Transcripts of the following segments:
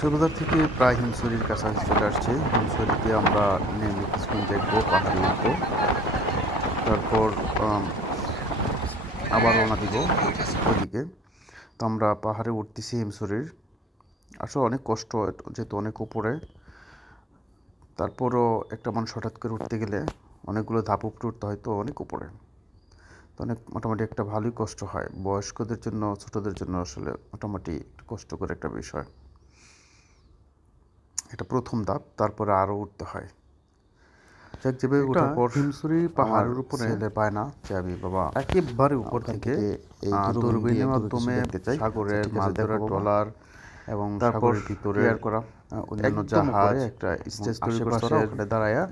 কক্সবাজার থেকে প্রায় হিমছড়ির কাছাকাছি চলে আসছে। হিমছড়িতে আমরা নেমে কিছুক্ষণ দেখবো, পাহাড়ে উঠবো, তারপর আবার রওনা দিব ওইদিকে। তো আমরা পাহাড়ে উঠতেছি হিমছড়ির। আসলে অনেক কষ্ট, যেহেতু অনেক উপরে। তারপরও একটা মানুষ হঠাৎ করে উঠতে গেলে অনেকগুলো ধাপ উপরে উঠতে হয়, তো অনেক উপরে, তো অনেক মোটামুটি একটা ভালোই কষ্ট হয়। বয়স্কদের জন্য, ছোটদের জন্য আসলে মোটামুটি কষ্টকর একটা বিষয়। এটা প্রথম ধাপ, তারপরে আরও উঠতে হয়। যাক, যেভাবে ওঠার পর হিমছড়ি পাহাড়ের উপরে ছেলে পায় না যে আমি বাবা একেবারে উপর থেকে এই দূরবীনের মাধ্যমে সাগরের মাছ ধরার ট্রলার এবং সাগরের ভিতরে অন্যান্য জাহাজ একটা স্টেজ তৈরি করছে, ওখানে দাঁড়ায়া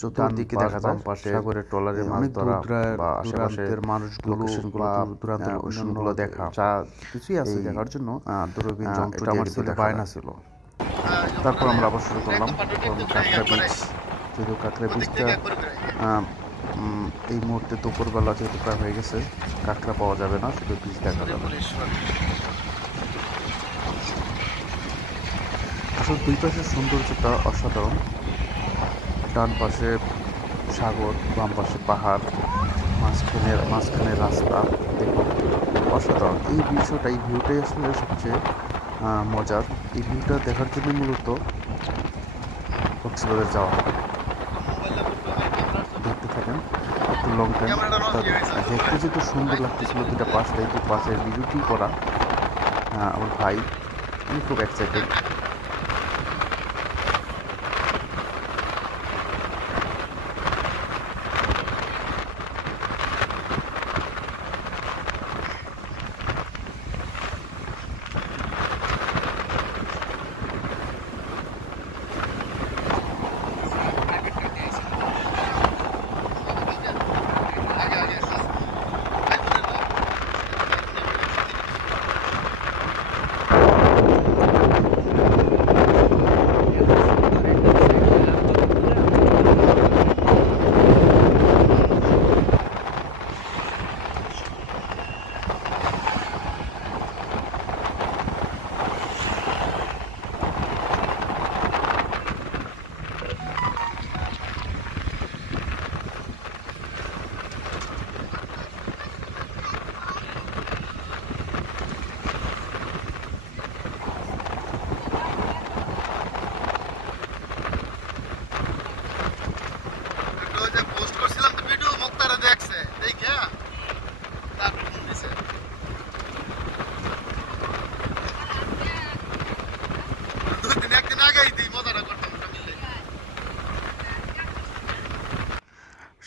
চতুর্দিকে দেখা যায় পাশে সাগরের ট্রলারের মাছ ধরা বা আশেপাশের মানুষগুলো বা দূরান্তের অন্যান্যগুলো দেখা, যা কিছুই আছে দেখার জন্য দূরবীন যন্ত্র আমার ছেলে বায়না ছিল। তারপর আমরা আবার শুরু করলাম কাঁকড়া বিচ। যেহেতু কাঁকড়া বীজটা এই মুহূর্তে দুপুরবেলা যেহেতু প্রায় হয়ে গেছে, কাঁকড়া পাওয়া যাবে না, শুধু বীজ দেখা যাবে। আসলে দুই পাশের সৌন্দর্যটা অসাধারণ। ডান পাশে সাগর, বাম পাশে পাহাড়, মাঝখানে রাস্তা, দেখুন অসাধারণ এই বিষয়টা। এই ভিউটাই আসলে সবচেয়ে মজার। এই ভিউটা দেখার জন্য মূলত কক্সবাজার যাওয়া হয়। দেখতে থাকেন একটু লং টাইম। দেখতে যেহেতু সুন্দর লাগতেছিল দুটা পাশ, তাই তো পাশের ভিডিওটি করা। আমার ভাই, আমি খুব এক্সাইটেড।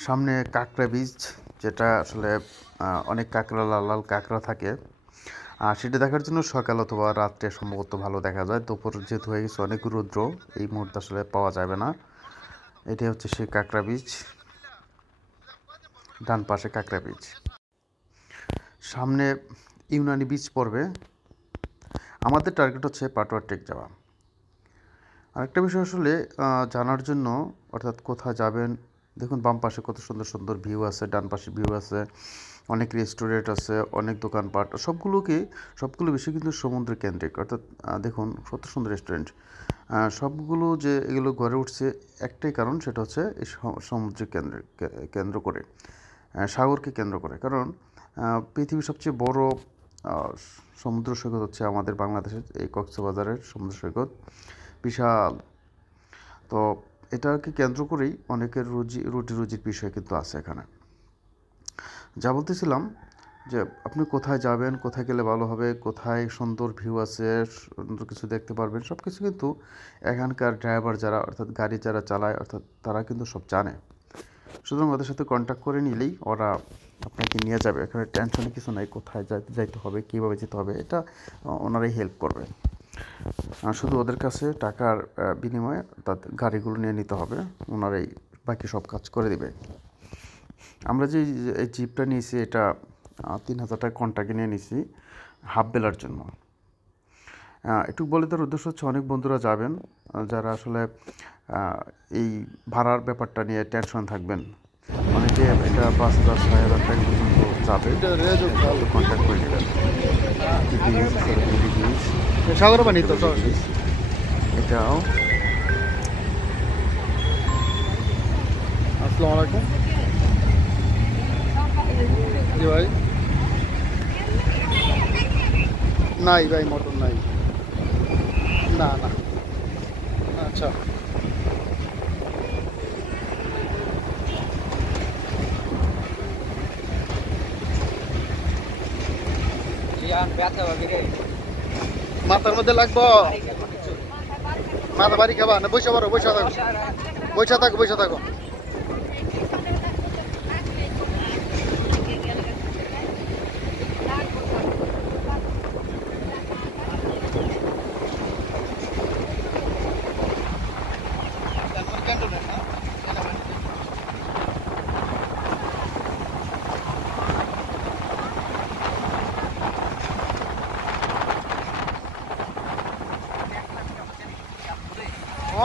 সামনে কাঁকড়া বীজ, যেটা আসলে অনেক কাঁকড়া, লাল লাল কাঁকড়া থাকে। আর সেটা দেখার জন্য সকাল অথবা রাত্রে সম্ভবত ভালো দেখা যায়। দুপুর যেহেতু হয়ে গেছে অনেক রৌদ্র, এই মুহূর্তে আসলে পাওয়া যাবে না। এটাই হচ্ছে সেই কাঁকড়া বীজ, ডান পাশে কাঁকড়া বীজ। সামনে ইউনানি বীজ পড়বে। আমাদের টার্গেট হচ্ছে পাটোয়ার টেক যাওয়া। আরেকটা বিষয় আসলে জানার জন্য, অর্থাৎ কোথায় যাবেন, দেখুন বাম পাশে কত সুন্দর সুন্দর ভিউ আছে, ডান পাশে ভিউ আছে, অনেক রেস্টুরেন্ট আছে, অনেক দোকানপাট, সবগুলো বেশি কিন্তু সমুদ্র কেন্দ্রিক। অর্থাৎ দেখুন কত সুন্দর রেস্টুরেন্ট। সবগুলো যে এগুলো গড়ে উঠছে একটাই কারণ, সেটা হচ্ছে এই সমুদ্র কেন্দ্র করে, সাগরকে কেন্দ্র করে। কারণ পৃথিবীর সবচেয়ে বড় সমুদ্র সৈকত হচ্ছে আমাদের বাংলাদেশের এই কক্সবাজারের সমুদ্র সৈকত, বিশাল। তো এটাকে কেন্দ্র করেই অনেকের রুজির বিষয় কিন্তু আছে এখানে। যা বলতেছিলাম যে আপনি কোথায় যাবেন, কোথায় গেলে ভালো হবে, কোথায় সুন্দর ভিউ আছে, সুন্দর কিছু দেখতে পারবেন, সব কিছু কিন্তু এখানকার ড্রাইভার যারা, অর্থাৎ গাড়ি যারা চালায়, অর্থাৎ তারা কিন্তু সব জানে। সুতরাং ওদের সাথে কন্ট্যাক্ট করে নিলেই ওরা আপনাকে নিয়ে যাবে। এখানে টেনশনে কিছু নাই, কোথায় যাইতে হবে, কীভাবে যেতে হবে, এটা ওনারাই হেল্প করবে। শুধু ওদের কাছে টাকার বিনিময়ে তাদের গাড়িগুলো নিয়ে নিতে হবে, ওনারাই বাকি সব কাজ করে দেবে। আমরা যে এই জিপটা নিয়েছি, এটা 3000 টাকা কন্ট্রাক্টে নিয়ে নিয়েছি হাফ বেলার জন্য। একটু বলে দেওয়ার উদ্দেশ্য হচ্ছে, অনেক বন্ধুরা যাবেন যারা আসলে এই ভাড়ার ব্যাপারটা নিয়ে টেনশন থাকবেন। অনেকে এটা 5000 6000 টাকা পর্যন্ত যাবে, কন্ট্যাক্ট করে নেবেন। সাগর পানি তো এটাও। আসসালামু আলাইকুম। জি ভাই, নাই ভাই, মটন নাই। না না। আচ্ছা। মাথার মধ্যে লাগবো, মাথা বাড়ি খাবা না? বসে পারো, বসে থাকো, বসে থাকো, বসে থাকো।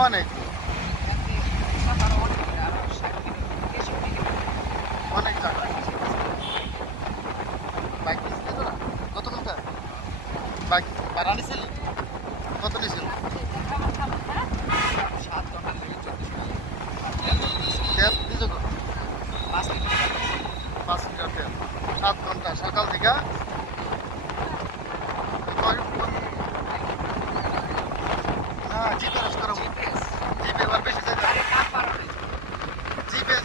অনেক অনেক টাকা। বাইক নিয়েছিলে তোরা? কত টাকা বাইক ভাড়া নিছিলি? কত নিছিল? তেল দিছো তো? 5 লিটার তেল, 7 ঘন্টা সকাল থেকে। না, জিপে রস করো, জিপে আবার বেশি যাই জিপে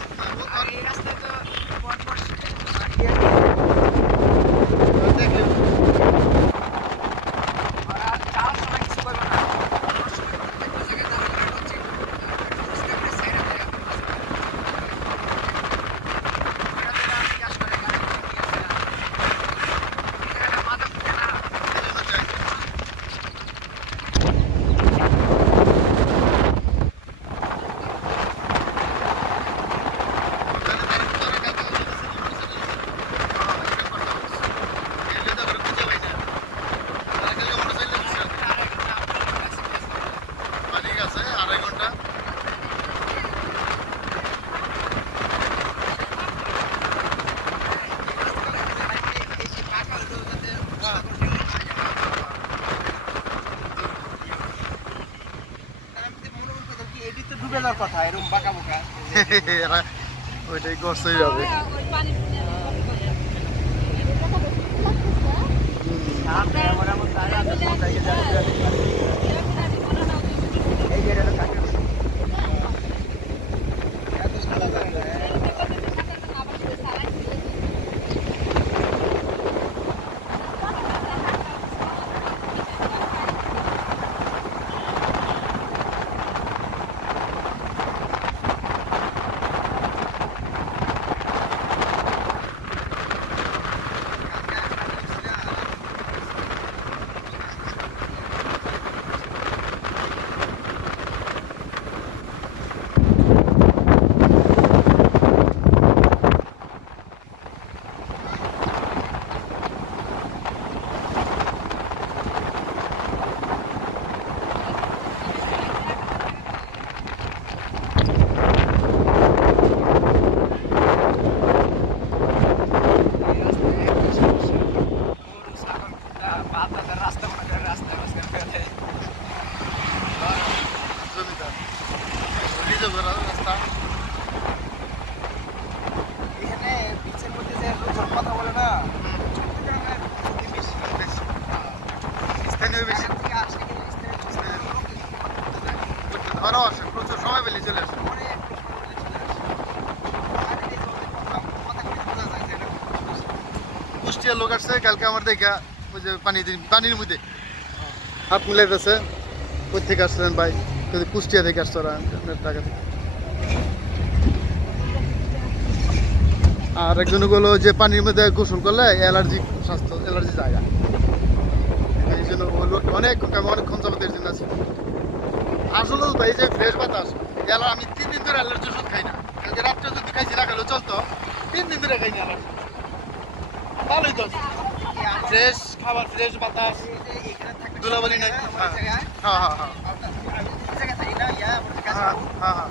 দেখলে কথা এরকম বাঁকা বোকা ওইটাই করতেই যাবে। রাস্তা এখানে বিচের মধ্যে যে কথা বলে না, স্থানীয় বেশি ধরাও আসে, প্রচুর সময় পেলে চলে আসে। কুষ্টিয়ার লোক আসছে কালকে আমার দেখা, ওই যে পানির মধ্যে হাত মিলাইতেছে। কোথা থেকে আসছিলেন ভাই? কুষ্টিয়া থেকে আসছো টাকা থেকে। আর একজন বললো যে পানির মধ্যে গোসল করলে অ্যালার্জি, স্বাস্থ্য অ্যালার্জি জায়গা, এই জন্য অনেকক্ষণ যাবত এর জন্য আছে। আসলে ভাই যে ফ্রেশ বাতাস, আমি 3 দিন ধরে অ্যালার্জি ওষুধ খাই না। কালকে রাত্রে যদি খাইছি না খেলেও চলতো, 3 দিন ধরে খাই না অ্যালার্জি। ভালোই তো ফ্রেশ খাবার, ফ্রেশ বাতাস, ধুলাবালি নাই। হ্যাঁ হ্যাঁ হ্যাঁ হ্যাঁ।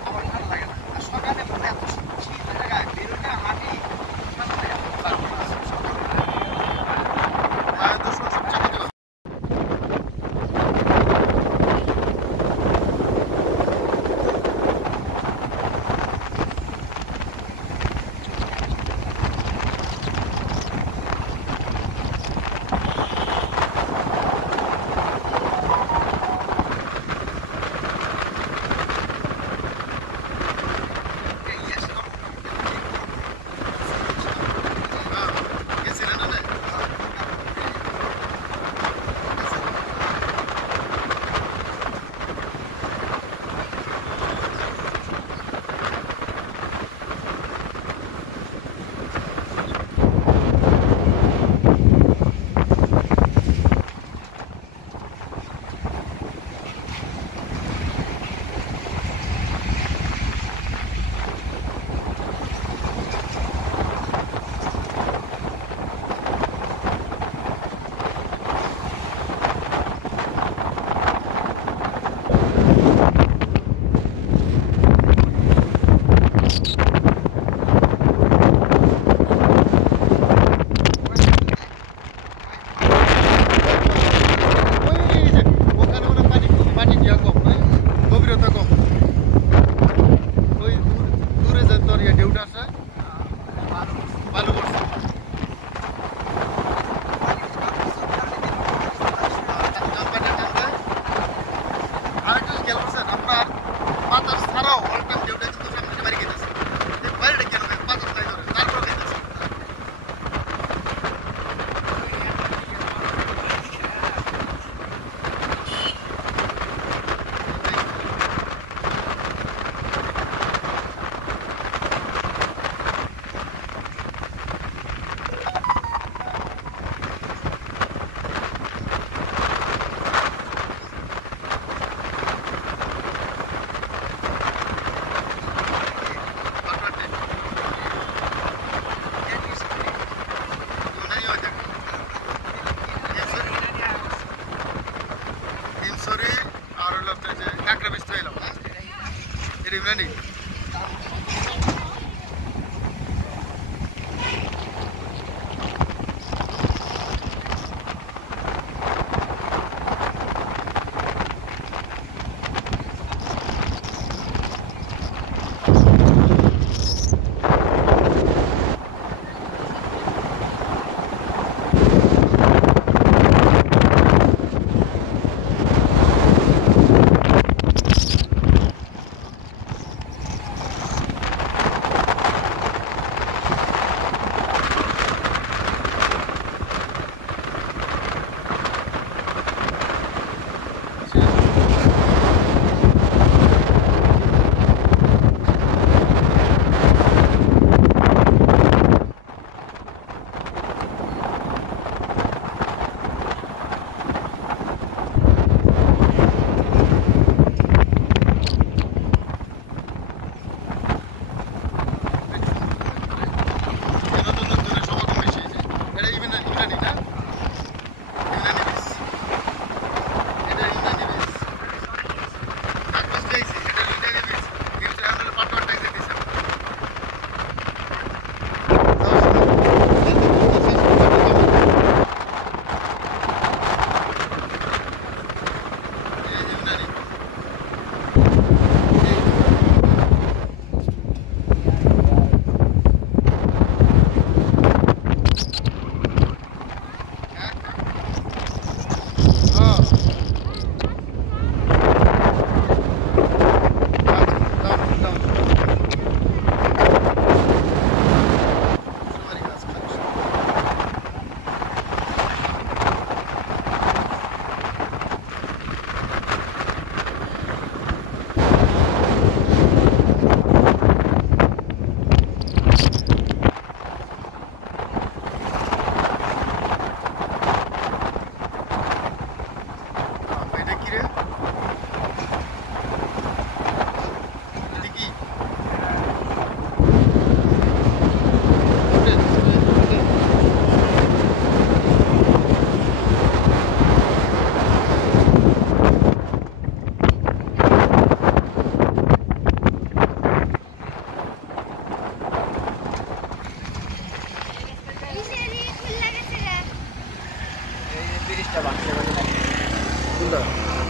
কোনটা?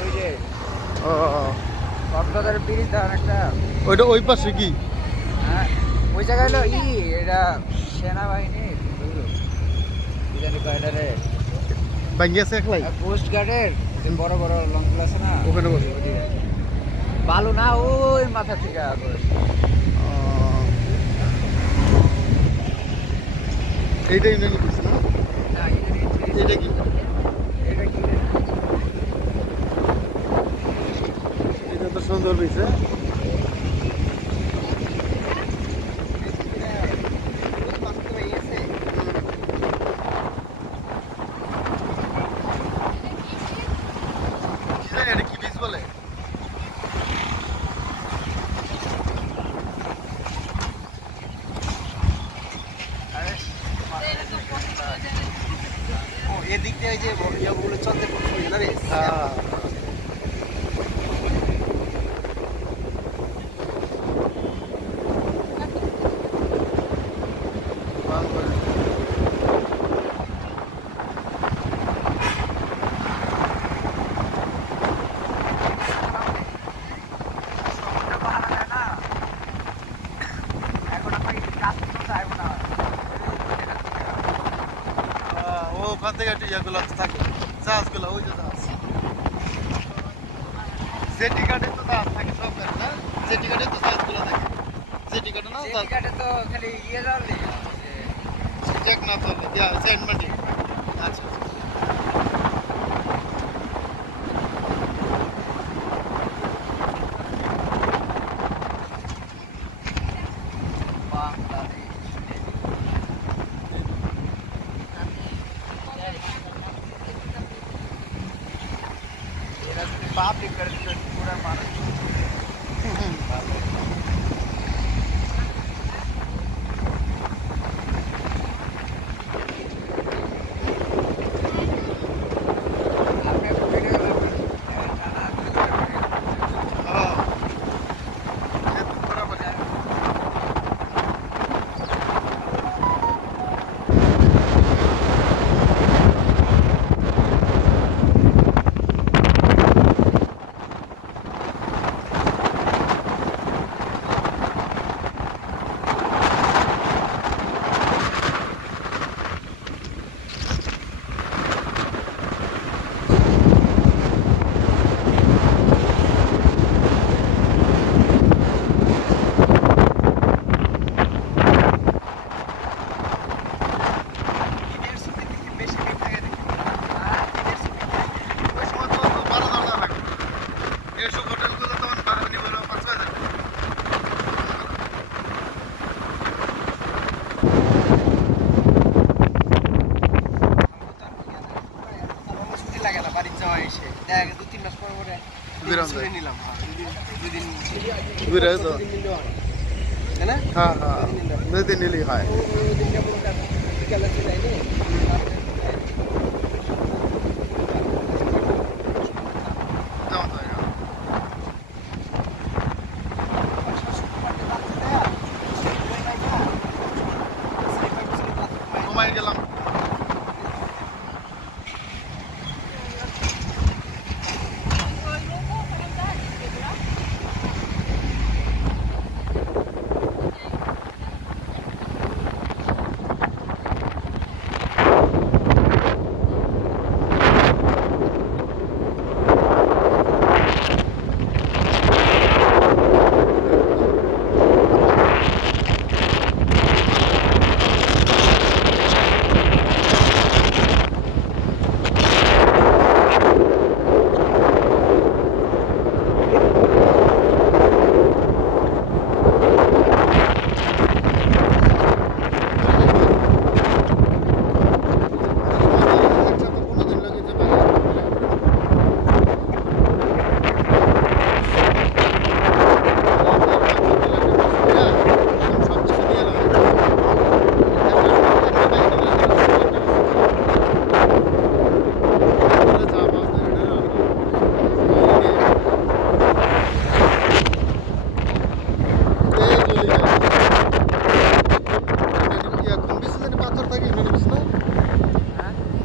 ওই যে ও কক্সবাজারের ব্রিজ দাঁড়ান একটা, ওইটা ওই পাশে কি? হ্যাঁ ওই জায়গায় হলো এটা সেনাবাহিনীর কি জানি কয়টারে ভাঙ্গিয়াছে একলাই কোস্ট গার্ডের যে বড় বড় লঞ্চগুলো আছে না, ওখানে বসে ভালো না ওই মাথা থেকে আগে এইটাই ইউনিয়ন ব্রিজ না? এটা কি? এটা কি এটা তো সুন্দর ব্রিজ। এটা কি ব্রিজ বলে? এদিক দিয়ে যে ইয়েগুলো চলতে খুব সুবিধা রে। ওখান থেকে একটু ইয়েগুলো থাকে, জাহাজগুলো, ওই যে জাহাজ জেটি ঘাটে তো জাহাজ থাকে সব জায়গায় না? জেটি ঘাটে তো জাহাজগুলো থাকে, জেটি ঘাটে না? জেটি ঘাটে তো খালি ইয়ে যাওয়ার টেকনাফ চলে, সেন্ট মার্টিন। আচ্ছা पाब्लिक कर पूरा मानो हाँ हाँ दो दिन नीली है ঘুমাই গেলাম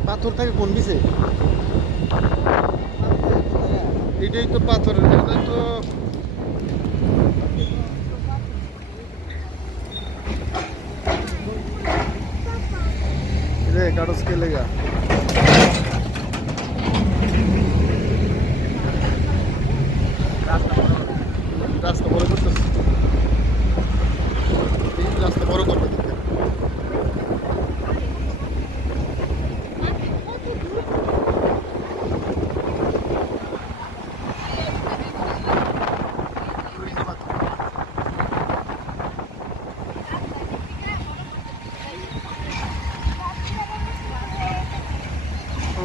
পাথর থাকে কোন বিচে? এটাই তো পাথরের, এটাই তো রে কাগজ কে লেগা রাস্তা বড় করতেছে, রাস্তা বড় করবে দিতে।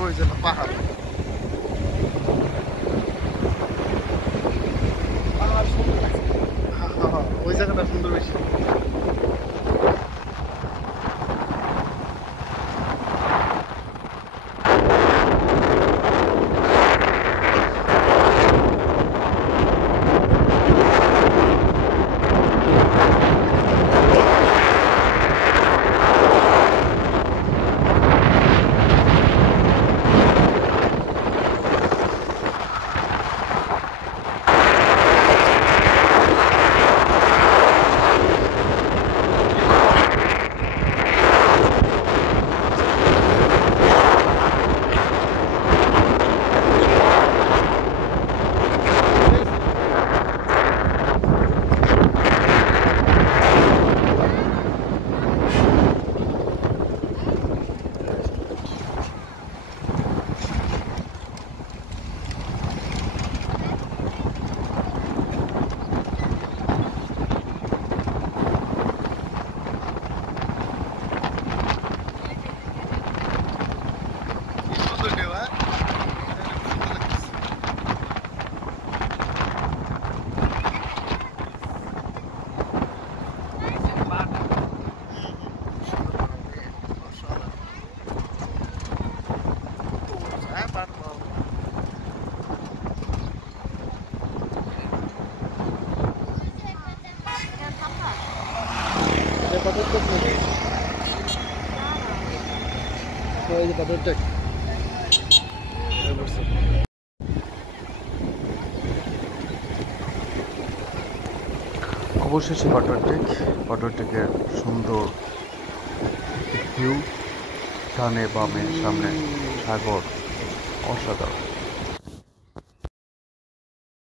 ওই যে পাহাড়, ওই জায়গাটা সুন্দর বেশি। অবশেষে পাটুয়াটেকের সুন্দর ভিউ, ডানে বামে সামনে সাগর, অসাধারণ।